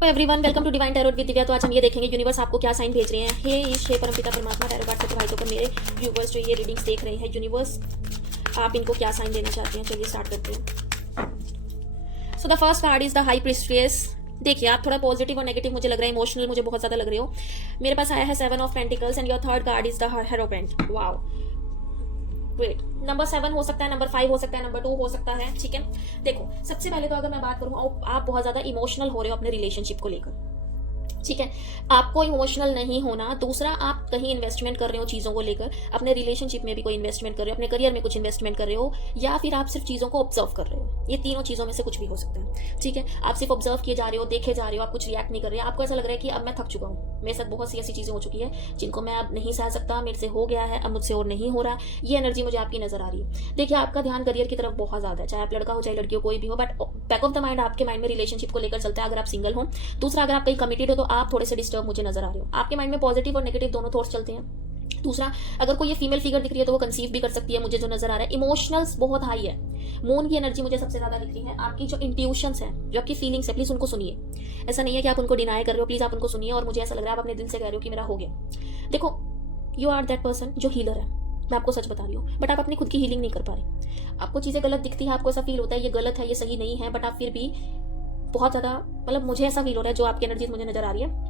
Everyone, welcome to divine tarot with Divya. तो आज हम ये देखेंगे यूनिवर्स आपको क्या साइन भेज रहे हैं। हे ईश, हे परमपिता परमात्मा, टैरोट कार्ड से भाइयों पर मेरे व्यूवर्स जो ये रीडिंग्स देख रहे हैं, यूनिवर्स आप इनको क्या साइन देना चाहते हैं। चलिए स्टार्ट करते हैं। So the first card is the high prestress. देखिए, आप थोड़ा पॉजिटिव और नेगेटिव मुझे लग रहा है, इमोशनल मुझे बहुत ज्यादा लग रहे हो। मेरे पास आया है 7 of pentacles and your third card is the hierophant. Wow, great. Number 7 हो सकता है, नंबर 5 हो सकता है, नंबर 2 हो सकता है। ठीक है, देखो सबसे पहले तो अगर मैं बात करूँ, आप बहुत ज्यादा इमोशनल हो रहे हो अपने रिलेशनशिप को लेकर। ठीक है, आपको इमोशनल नहीं होना। दूसरा, आप कहीं इन्वेस्टमेंट कर रहे हो चीज़ों को लेकर, अपने रिलेशनशिप में भी कोई इन्वेस्टमेंट कर रहे हो, अपने करियर में कुछ इन्वेस्टमेंट कर रहे हो, या फिर आप सिर्फ चीज़ों को ऑब्जर्व कर रहे हो। ये तीनों चीज़ों में से कुछ भी हो सकता है। ठीक है, आप सिर्फ ऑब्जर्व किए जा रहे हो, देखे जा रहे हो, आप कुछ रिएक्ट नहीं कर रहे हैं। आपको ऐसा लग रहा है कि अब मैं थक चुका हूँ, मेरे साथ बहुत सी ऐसी चीज़ें हो चुकी है जिनको मैं अब नहीं सह सकता, मेरे से हो गया है, अब मुझसे और नहीं हो रहा। ये एनर्जी मुझे आपकी नजर आ रही है। देखिए, आपका ध्यान करियर की तरफ बहुत ज़्यादा है, चाहे आप लड़का हो चाहे लड़की हो, कोई भी हो, but back of the mind आपके माइंड में रिलेशनशिप को लेकर चलता है, अगर आप सिंगल हो। दूसरा, अगर आप कहीं कमिटेड हो तो आप थोड़े से डिस्टर्ब मुझे नजर आ रहे हो। आपके माइंड में पॉजिटिव और नेगेटिव दोनों थॉट्स चलते हैं। दूसरा, अगर कोई ये फीमेल फिगर दिख रही है तो वो कंसीव भी कर सकती है, मुझे जो नजर आ रहा है। इमोशनल्स बहुत हाई है, मून की एनर्जी मुझे सबसे ज्यादा दिख रही है। आपकी जो इंट्यूशंस है, जो आपकी फीलिंग्स है, प्लीज उनको सुनिए। ऐसा नहीं है कि आप उनको डिनाई कर रहे हो, प्लीज आप उनको सुनिए। और मुझे ऐसा लग रहा है आप अपने दिल से कह रहे हो कि मेरा हो गया। देखो, यू आर दैट पर्सन जो हीलर है, मैं आपको सच बता रही हूँ, बट आप अपनी खुद की हीलिंग नहीं कर पा रहे। आपको चीजें गलत दिखती है, आपको ऐसा फील होता है ये गलत है, ये सही नहीं है, बट आप फिर भी बहुत ज्यादा, मतलब मुझे ऐसा फील हो रहा है, जो आपकी एनर्जी मुझे नजर आ रही है।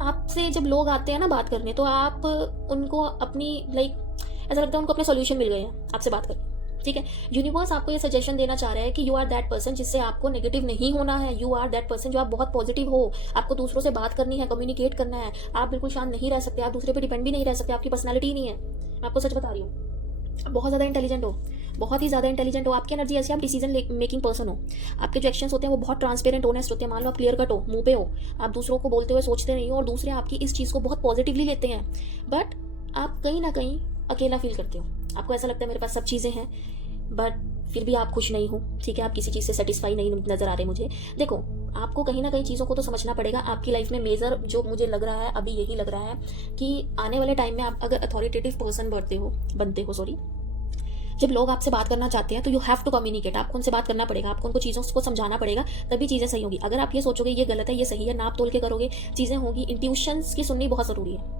आपसे जब लोग आते हैं ना बात करने, तो आप उनको अपनी ऐसा लगता है उनको अपने सॉल्यूशन मिल गए हैं आपसे बात करके। ठीक है, यूनिवर्स आपको ये सजेशन देना चाह रहा है कि यू आर दैट पर्सन जिससे आपको नेगेटिव नहीं होना है। यू आर दैट पर्सन जो आप बहुत पॉजिटिव हो, आपको दूसरों से बात करनी है, कम्युनिकेट करना है। आप बिल्कुल शांत नहीं रह सकते, आप दूसरे पे डिपेंड भी नहीं रह सकते, आपकी पर्सनैलिटी ही नहीं है। मैं आपको सच बता रही हूँ, आप बहुत ज़्यादा इंटेलिजेंट हो, बहुत ही ज़्यादा इंटेलिजेंट हो। आपकी एनर्जी ऐसी, आप डिसीजन मेकिंग पर्सन हो। आपके जो एक्शंस होते हैं वो बहुत ट्रांसपेरेंट ऑनेस्ट होते हैं। मान लो आप क्लियर कट हो, मुंह पे हो, आप दूसरों को बोलते हुए सोचते नहीं हो, और दूसरे आपकी इस चीज़ को बहुत पॉजिटिवली लेते हैं। बट आप कहीं ना कहीं अकेला फील करते हो। आपको ऐसा लगता है मेरे पास सब चीज़ें हैं, बट फिर भी आप खुश नहीं हो। ठीक है, आप किसी चीज़ से सेटिस्फाई नहीं नजर आ रहे मुझे। देखो, आपको कहीं ना कहीं चीज़ों को तो समझना पड़ेगा। आपकी लाइफ में मेजर जो मुझे लग रहा है अभी यही लग रहा है कि आने वाले टाइम में आप अगर अथॉरिटेटिव पर्सन बनते हो, जब लोग आपसे बात करना चाहते हैं तो यू हैव टू कम्युनिकेट। आपको उनसे बात करना पड़ेगा, आपको उनको चीज़ों को समझाना पड़ेगा, तभी चीज़ें सही होगी। अगर आप ये सोचोगे ये गलत है ये सही है, नाप तोल के करोगे, चीज़ें होगी। इंट्यूशंस की सुननी बहुत ज़रूरी है।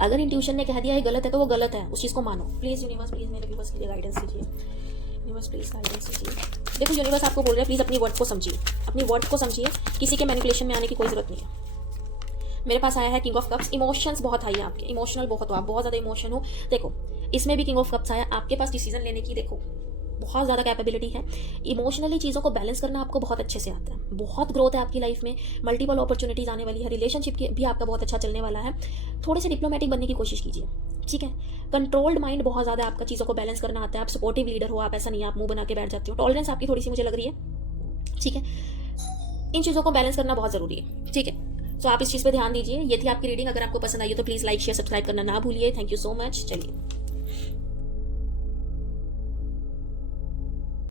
अगर इंट्यूशन ने कह दिया है गलत है तो वो गलत है, उस चीज़ को मानो। प्लीज़ यूनिवर्स, प्लीज़ मेरे व्यूअर्स के लिए गाइडेंस दीजिए। यूनिवर्स प्लीज़ गाइडेंस दीजिए। देखो, यूनिवर्स आपको बोल रहा है प्लीज़ अपनी वर्ड्स को समझिए, अपनी वर्ड्स को समझिए। किसी के मैनिपुलेशन में आने की कोई ज़रूरत नहीं है। मेरे पास आया है किंग ऑफ कप्स। इमोशंस बहुत हाई है आपके, इमोशनल बहुत हो, आप बहुत ज़्यादा इमोशन हो। देखो, इसमें भी किंग ऑफ कप्स आया। आपके पास डिसीजन लेने की देखो बहुत ज़्यादा कैपेबिलिटी है। इमोशनली चीज़ों को बैलेंस करना आपको बहुत अच्छे से आता है। बहुत ग्रोथ है आपकी लाइफ में, मल्टीपल अपॉर्चुनिटीज़ आने वाली है। रिलेशनशिप भी आपका बहुत अच्छा चलने वाला है। थोड़े से डिप्लोमेटिक बनने की कोशिश कीजिए। ठीक है, कंट्रोल्ड माइंड बहुत ज़्यादा आपका, चीज़ों को बैलेंस करना आता है। आप सपोर्टिव लीडर हो, आप ऐसा नहीं है आप मुंह बना के बैठ जाते हो। टॉलरेंस आपकी थोड़ी सी मुझे लग रही है। ठीक है, इन चीज़ों को बैलेंस करना बहुत ज़रूरी है। ठीक है, तो आप इस चीज़ पे ध्यान दीजिए। ये थी आपकी रीडिंग। अगर आपको पसंद आई है तो प्लीज़ लाइक शेयर सब्सक्राइब करना ना भूलिए। Thank you so much. चलिए।